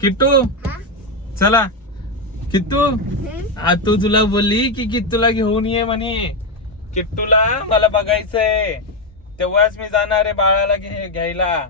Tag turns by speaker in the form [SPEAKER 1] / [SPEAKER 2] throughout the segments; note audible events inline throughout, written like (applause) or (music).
[SPEAKER 1] किट्टू? चला. किट्टू? आ तू तुला बोलली की किट्टूला घेऊन ये म्हणे. किट्टूला मला बघायचंय. तेव्हाच मी जाणार आहे बाळाला घे घ्यायला.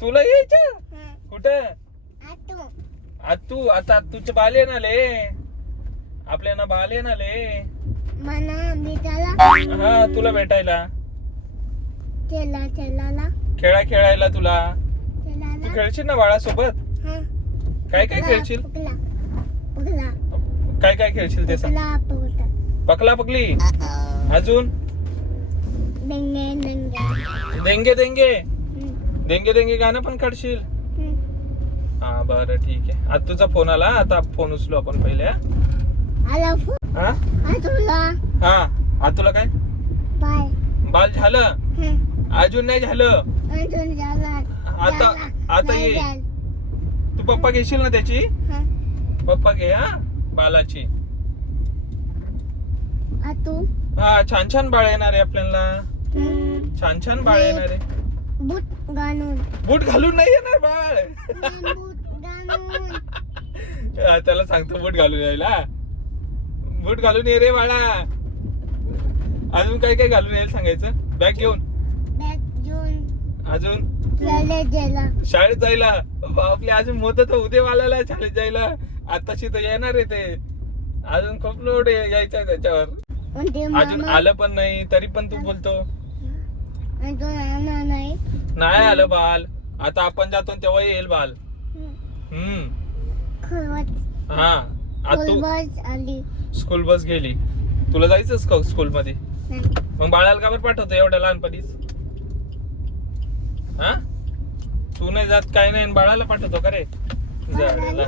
[SPEAKER 1] तुला यायचं? कुठं? आ तू आता तुझं बाल आहे ना ले? आपल्या ना बाल आहे ना ले? हा तुला भेटायला. खेळा खेळायला तुला. तू खेळशील ना बाळासोबत? काय काय खेळशील? काय काय खेळशील ते सांग. पकला पकली अजून? देंगे देंगे. देंगे देंगे. गाणं पण काढशील? हा बरं ठीक आहे. आता तुझा फोन आला आता फोन उचलू आपण पहिले हा? हा? हा. आता तुला काय? बाल झालं? अजून नाही झालं. आता आता ये. तू पप्पा घेशील ना त्याची? पप्पा घे हा बालाची.
[SPEAKER 2] तू?
[SPEAKER 1] हा छान छान बाळ येणार आहे आपल्याला. छान छान बाळ येणार आहे.
[SPEAKER 2] बूट घालून.
[SPEAKER 1] बूट घालून नाही येणार बाळ. त्याला सांगतो बूट घालून यायला. बूट घालून ये रे बाळा. अजून काय काय घालून यायला सांगायचं? बॅग घेऊन. अजून?
[SPEAKER 2] गेला
[SPEAKER 1] शाळेत जायला? आपले अजून मोठ तर उद्या वालाला शाळेत जायला. आताशी तर येणार आहे ते. अजून खूप लोड यायचा आहे त्याच्यावर.
[SPEAKER 2] म्हणजे
[SPEAKER 1] अजून
[SPEAKER 2] मामा
[SPEAKER 1] आलं पण नाही तरी पण तू बोलतो.
[SPEAKER 2] नाही.
[SPEAKER 1] नाही आलं बाल. आता आपण जातो तेव्हा येईल बाल. हम्म.
[SPEAKER 2] खरवत
[SPEAKER 1] हा. आता तू
[SPEAKER 2] बस आली.
[SPEAKER 1] स्कूल बस गेली. तुला जायचंच का स्कूल मध्ये?
[SPEAKER 2] नाही.
[SPEAKER 1] मग बाळाला का बरं पाठवतो एवढ्या लहानपणीच? हा? तू नाही जात काय नाही आणि बाळाला पाठवतो का रे?
[SPEAKER 2] बाळाला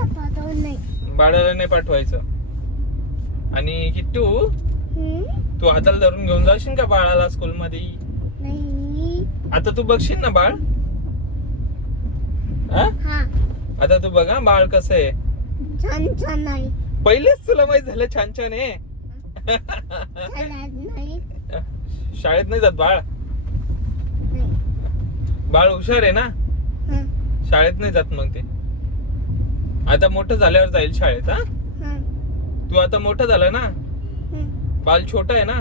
[SPEAKER 2] नाही.
[SPEAKER 1] बाळाला नाही पाठवायचं. आणि किट्टू? तू हाताला धरून घेऊन जाशील का बाळाला स्कूल मध्ये
[SPEAKER 2] नाही.
[SPEAKER 1] आता तू बघशील ना बाळ? आता तू बघा बाळ कसं आहे.
[SPEAKER 2] छान छान आहे.
[SPEAKER 1] पहिलेच तुला माहीत झालं छान छान आहे. शाळेत नाही जात बाळ? बाळ हुशार आहे ना? शाळेत नाही जात मग ते. आता मोठं झाल्यावर जाईल शाळेत हा? तू आता मोठं झालं ना. बाल छोटा आहे ना?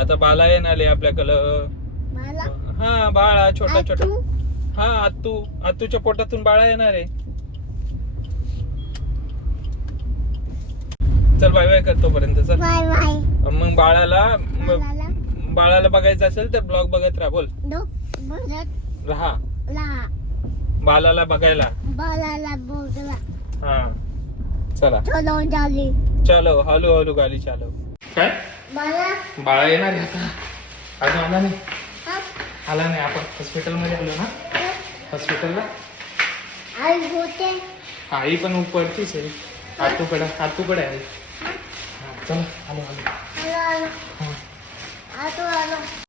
[SPEAKER 1] आता बाला येणार आपल्याकडं. हा बाळा छोटा छोटा. हा आतू. आतूच्या पोटातून बाळा येणार आहे. चल बाय बाय करतो पर्यंत चल.
[SPEAKER 2] Bye bye.
[SPEAKER 1] मग बाळाला बाळाला? बघायचं असेल तर ब्लॉग बघत राहा बोल.
[SPEAKER 2] बसत
[SPEAKER 1] राहा.
[SPEAKER 2] ला.
[SPEAKER 1] बालाला बघायला.
[SPEAKER 2] बाळाला बोगला
[SPEAKER 1] हा. चला.
[SPEAKER 2] चलो झाली
[SPEAKER 1] चलो हळू हळू गाडी चालव. काय?
[SPEAKER 2] मला
[SPEAKER 1] बाळा येणार आहे आता. अजून आला नाही? आला नाही. आपण हॉस्पिटलमध्ये आलो ना? हॉस्पिटलला
[SPEAKER 2] आई होते.
[SPEAKER 1] आई पण उपरतीच आहे. आतूकडे. आतूकडे आहे. हा, चला. आलो आलो.
[SPEAKER 2] आलो
[SPEAKER 1] हा.
[SPEAKER 2] आलो.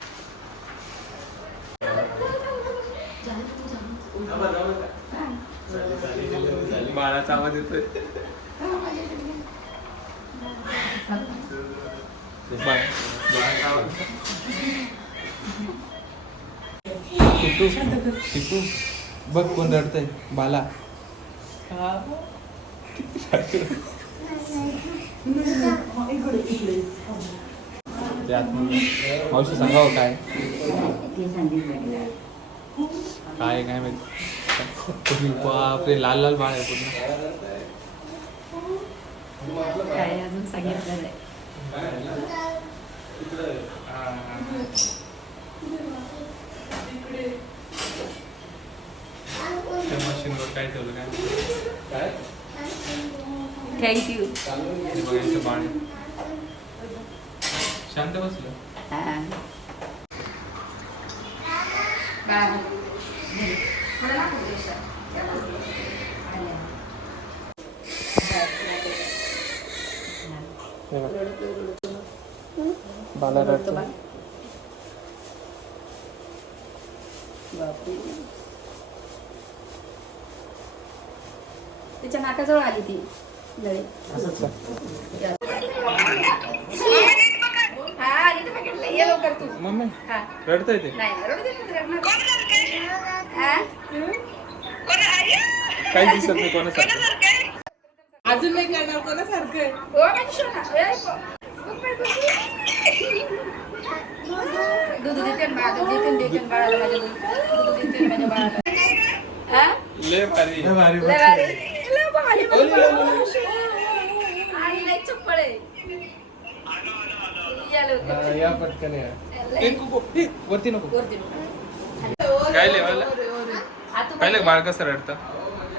[SPEAKER 1] बाळाचा आवाज येतोय. बाळ. बघ कोण रडतंय बाला. मावशी सांगावं काय? काय काय माहिती? बापरे लाल लाल बाळ आहे पूर्ण.
[SPEAKER 3] काय अजून सांगितलं नाही.
[SPEAKER 1] त्या मशीनवर काय ठेवलं काय? काय?
[SPEAKER 3] थँक्यू
[SPEAKER 1] बघायचं बाळ. शांत बसलं. बाला रडतो
[SPEAKER 3] तिच्या नाकाजवळ आली ती नळी
[SPEAKER 1] असंच
[SPEAKER 3] हा आली तर बघितलं ये लवकर तू
[SPEAKER 1] मम्मी
[SPEAKER 3] हा
[SPEAKER 1] रडतंय ते.
[SPEAKER 3] नाही रडू दे ना, रडणार. हा?
[SPEAKER 1] काही दिसत नाही कोणासारखं.
[SPEAKER 4] अजून नाही करणार कोणासारखं
[SPEAKER 3] दूध देते ना बाळा, दूध देते ना, देते ना बाळाला माझ्या दूध. दूध देते ना माझ्या बाळाला. हा?
[SPEAKER 1] लय भारी
[SPEAKER 3] लय भारी. लय भारी माझ्या बाळाला. आणि लय चप्पळ आहे. या लवकर.
[SPEAKER 1] या पटकन या ए, नको, ए, वरती नको
[SPEAKER 3] वरती नको.
[SPEAKER 1] काय लेवायला
[SPEAKER 3] आतू
[SPEAKER 1] पाहिलं बाळ कसं रडतं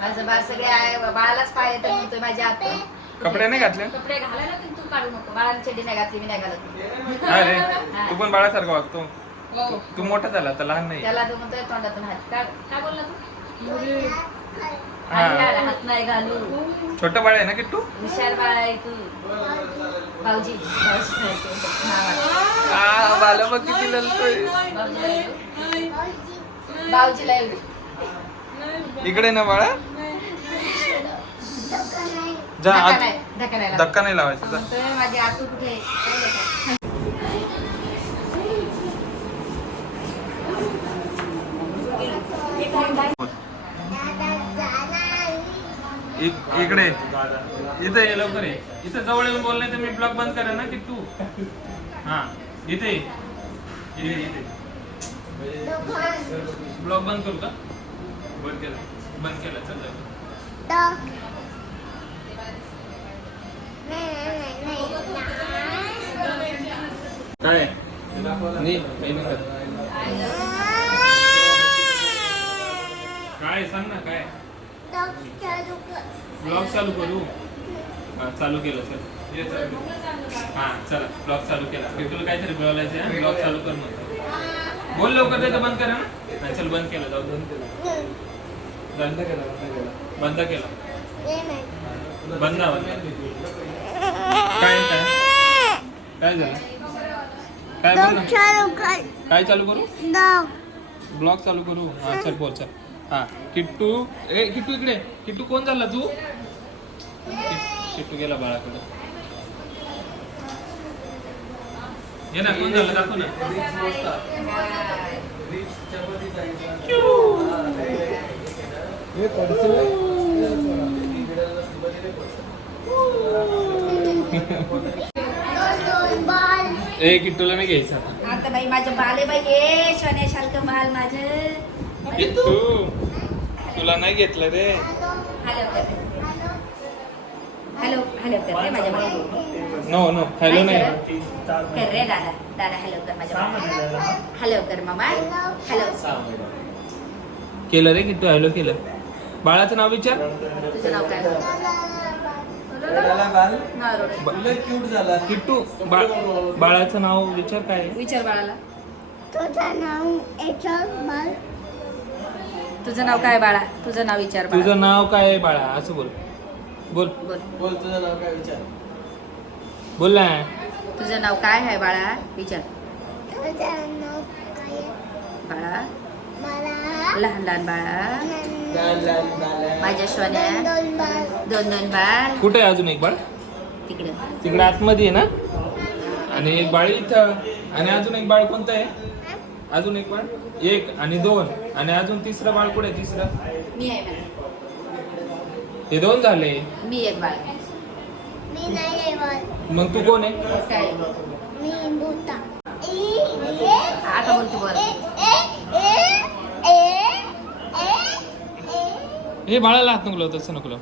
[SPEAKER 3] माझं बाळ सगळे आहे बाळालाच पाय येतं म्हणतोय माझ्या हात
[SPEAKER 1] कपडे नाही घातले?
[SPEAKER 3] कपडे घालायला तर तू काढू नको. बाळाला चड्डी नाही घातली मी नाही घालत.
[SPEAKER 1] अरे तू पण बाळासारखं वागतो. तू- तू मोठा झाला तर लहान नाही.
[SPEAKER 3] त्याला तो म्हणतोय तोंडातून हात काय बोलला तू?
[SPEAKER 1] हा.
[SPEAKER 3] हात नाही घालू.
[SPEAKER 1] छोटं बाळ आहे ना किट्टू
[SPEAKER 3] हुशार बाळ आहे तू. भाऊजी. हा,
[SPEAKER 1] बाला बघ किती ललतोय.
[SPEAKER 3] भाऊजीला
[SPEAKER 1] इकडे ना बाळा. जा
[SPEAKER 3] धक्का
[SPEAKER 1] आत
[SPEAKER 3] नाही धक्का नाही लावायचा.
[SPEAKER 1] धक्का नाही लावायचा जा.
[SPEAKER 3] म्हणतोय माझी आतू कुठे आहे? काय बोलता?
[SPEAKER 1] इ- इकडे इथे ये लवकर ये इथे जवळ येऊन बोल नाही तर मी ब्लॉग बंद करेन ना की तू हा इथे ये. इथे इथे ब्लॉग बंद करू का बंद केला बंद केला चल जाऊ. काय नाही काही नाही करत. काय सांग ना काय? ब्लॉग चालू करू? हा चालू केलं सर ये चालू हा चला ब्लॉग चालू केला. तुला काहीतरी बोलायचं आहे ब्लॉग चालू कर म्हणतो बोल लवकर नाही तर बंद करा ना. नाही, चल बंद केलं जाऊ बंद केलं बंद केला. बंद केला. बंद काय? काय झालं? काय बोल ना काय चालू करू? ब्लॉग चालू करू. हा चल बोल चल. हा किट्टू ए किट्टू इकडे. किट्टू कोण झाला तू? किट- किट्टू गेला बाळाकडे. ये ना कोण झालं? दाखव ना. (laughs) (laughs) ए किट्टूला नाही घ्यायचं. आता.
[SPEAKER 3] आता बाई माझं बाल बाई ए शने शालक बाल माझं.
[SPEAKER 1] किट्टू तुला नाही घेतलं रे.
[SPEAKER 3] हॅलो कर हॅलो हॅलो कर रे माझ्या बाळाला.
[SPEAKER 1] नो नो हॅलो नाही
[SPEAKER 3] कर रे. दादा. दादा हॅलो कर माझ्या बाळाला. हॅलो कर मामा. हॅलो.
[SPEAKER 1] केलं रे किट्टू हॅलो केलं. बाळाचं नाव विचार.
[SPEAKER 3] तुझं नाव काय?
[SPEAKER 1] किट्टू बा बाळाचं नाव विचार काय? आहे?
[SPEAKER 3] विचार बाळाला.
[SPEAKER 2] तुझं नाव
[SPEAKER 3] तुझं नाव काय बाळा? तुझं नाव विचार बाळा.
[SPEAKER 1] तुझं नाव काय आहे बाळा? असं बोल. बोल.
[SPEAKER 3] बोल.
[SPEAKER 5] बोल तुझं नाव काय विचार?
[SPEAKER 1] बोल ना.
[SPEAKER 3] तुझं नाव काय आहे बाळा? विचार.
[SPEAKER 2] तुझं नाव काय
[SPEAKER 3] बाळा.
[SPEAKER 2] मला
[SPEAKER 3] लहान लहान बाळा.
[SPEAKER 5] लहान लहान बाळा.
[SPEAKER 3] माझ्या सोन्या
[SPEAKER 2] दोन बाळ
[SPEAKER 3] दोन दोन बाळ.
[SPEAKER 1] कुठे आहे अजून एक बाळ?
[SPEAKER 3] तिकडे.
[SPEAKER 1] तिकडे आतमध्ये आहे ना? आणि एक बाळ इथं. आणि अजून एक बाळ कोणतं आहे? अजून एक बाळ? एक आणि दोन. आणि अजून तिसरं बाळ कुठे आहे तिसरं?
[SPEAKER 3] मी आहे मला
[SPEAKER 1] हे दोन झाले.
[SPEAKER 3] मी एक बाळ.
[SPEAKER 2] मी नाही येणार
[SPEAKER 1] मग तू कोण आहे?
[SPEAKER 3] काय
[SPEAKER 2] मी बुटा ई ए
[SPEAKER 3] आता बोलतो बोल
[SPEAKER 2] ए ए ए ए ए
[SPEAKER 1] हे बाळाला हात नको तसं नको.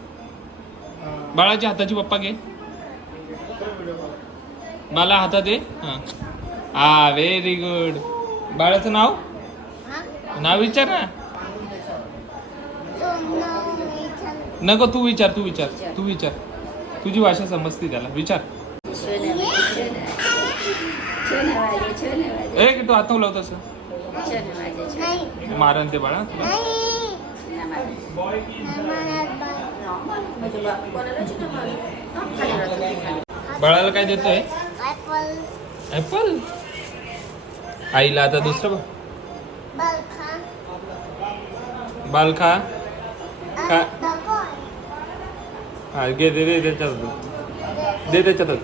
[SPEAKER 1] बाळाच्या हाताची पप्पा घे. मला हातात आहे हा. हा व्हेरी गुड बाळाचं नाव? नाव विचार ना नको तू विचार तू विचार तू विचार. तुझी भाषा समजते त्याला. विचार.
[SPEAKER 3] सोन्या माझी, सोन्या. सोन्या माझी, सोन्या माझी.
[SPEAKER 1] ए की तू हात नको लावू तसं.
[SPEAKER 3] सोन्या माझी, सोन्या.
[SPEAKER 2] नाही.
[SPEAKER 1] मारन ते बाळा. बाळाला काय देतोय?
[SPEAKER 2] ऍपल
[SPEAKER 1] आईला आता दुसरं बघ.
[SPEAKER 2] बाळ खा
[SPEAKER 1] बाल खा खा.
[SPEAKER 2] दाखव
[SPEAKER 1] हा घे दे दे त्याच्यातच दे त्याच्यातच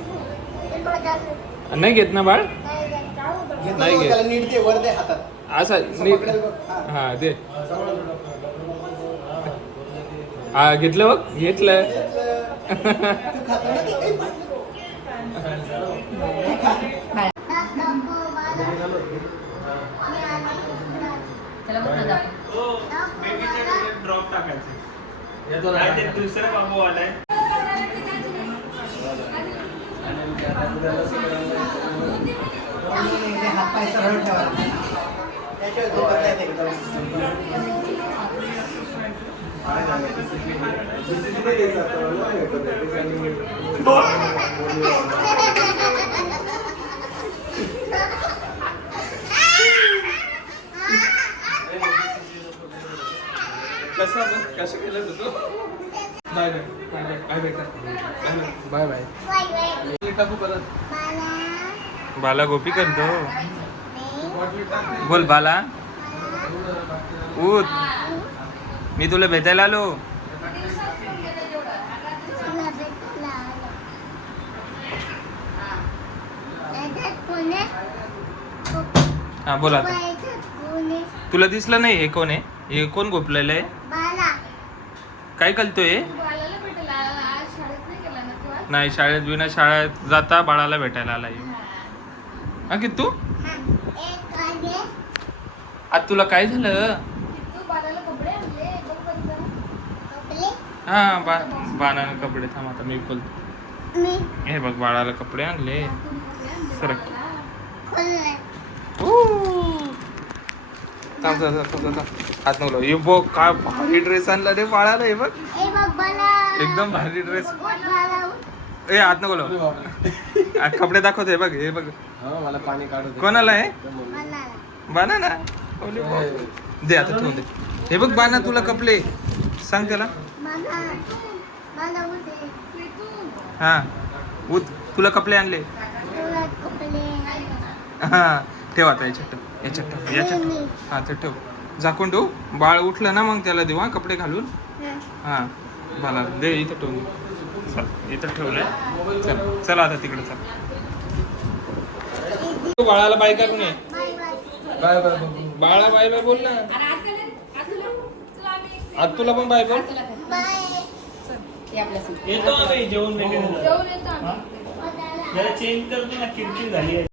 [SPEAKER 1] नाही घेत ना बाळ?
[SPEAKER 2] नाही जात.
[SPEAKER 5] घेतलं
[SPEAKER 1] नाही
[SPEAKER 5] बघ,
[SPEAKER 1] घे.
[SPEAKER 5] त्याला नीट दे वर दे हातात.
[SPEAKER 1] असा
[SPEAKER 5] असं
[SPEAKER 1] नी-
[SPEAKER 5] पकडेल बघ. हा.
[SPEAKER 1] हा दे. हा घेतलं बघ घेतलं. ड्रॉप टाकायचे दुसरा बाबू आलाय
[SPEAKER 5] सरळ ठेवा झोपत नाही ते एकदम काय झालं? दुसरीकडे गेलं जातं, मला हे करते.
[SPEAKER 1] कसं कसं केलं होतं बाय बाय बाय बाय बेटा बाय बाय
[SPEAKER 2] बाय बाय
[SPEAKER 1] टाकू परत बाला गोपी करतो. बोल बाला. उठ. मी तुला भेटायला आलो? हा बोल आता? तुला दिसलं नाही हे कोण आहे? हे कोण गोपलेलं आहे? काय
[SPEAKER 3] शाळेत नाही
[SPEAKER 1] शाळेत बिना शाळेत जाता बाळाला भेटायला आला हा की तू?
[SPEAKER 2] हा
[SPEAKER 1] आज तुला काय झालं
[SPEAKER 3] तू बाळाला कपडे आणले बघ बरं जरा.
[SPEAKER 2] आपले
[SPEAKER 1] हा बा बाणाने कपडे थांब आता मी बोलतो
[SPEAKER 2] मी?
[SPEAKER 1] हे बघ बाळाला कपडे आणले. सरक.
[SPEAKER 3] बाळाला.
[SPEAKER 1] थांब. हात नवलो. हे बघ काय भारी ड्रेस आणला रे बाळाला हे बघ.
[SPEAKER 2] ए बघ बाला
[SPEAKER 1] एकदम भारी ड्रेस ए हात नको कपडे दाखवते हे बघ हे बघ.
[SPEAKER 5] हा मला पाणी काढू.
[SPEAKER 1] कोणाला आहे? बाना ना बाप. दे आता ठेवून दे. हे बघ बाना तुला कपडे. सांग त्याला.
[SPEAKER 2] मला मला उदे
[SPEAKER 1] हा उत तुला कपडे आणले? हा ठेव आता याच्यात ठेव याच्यात ठेव याच्यात ठेव. हा ते ठेव. झाकून ठेव. बाळ उठलं ना मग त्याला देऊ हा कपडे घालून?
[SPEAKER 2] हा.
[SPEAKER 1] हा बाला दे इथं ठेवून. चल इथं ठेवलंय. चल चला आता तिकडे चल. तू बाळाला बाय का कोणी
[SPEAKER 2] बाय बाय
[SPEAKER 5] बाय बाय. बघू.
[SPEAKER 1] बाळा बाय बाय बोल ना.
[SPEAKER 3] आज तुला
[SPEAKER 1] पण बाय बोल.
[SPEAKER 3] हे.
[SPEAKER 1] येतो आम्ही जेवण वगैरे
[SPEAKER 3] जेवून येतो आम्ही.
[SPEAKER 2] वदाला
[SPEAKER 1] जरा चेंज करतो ना किरकिर झाली आहे.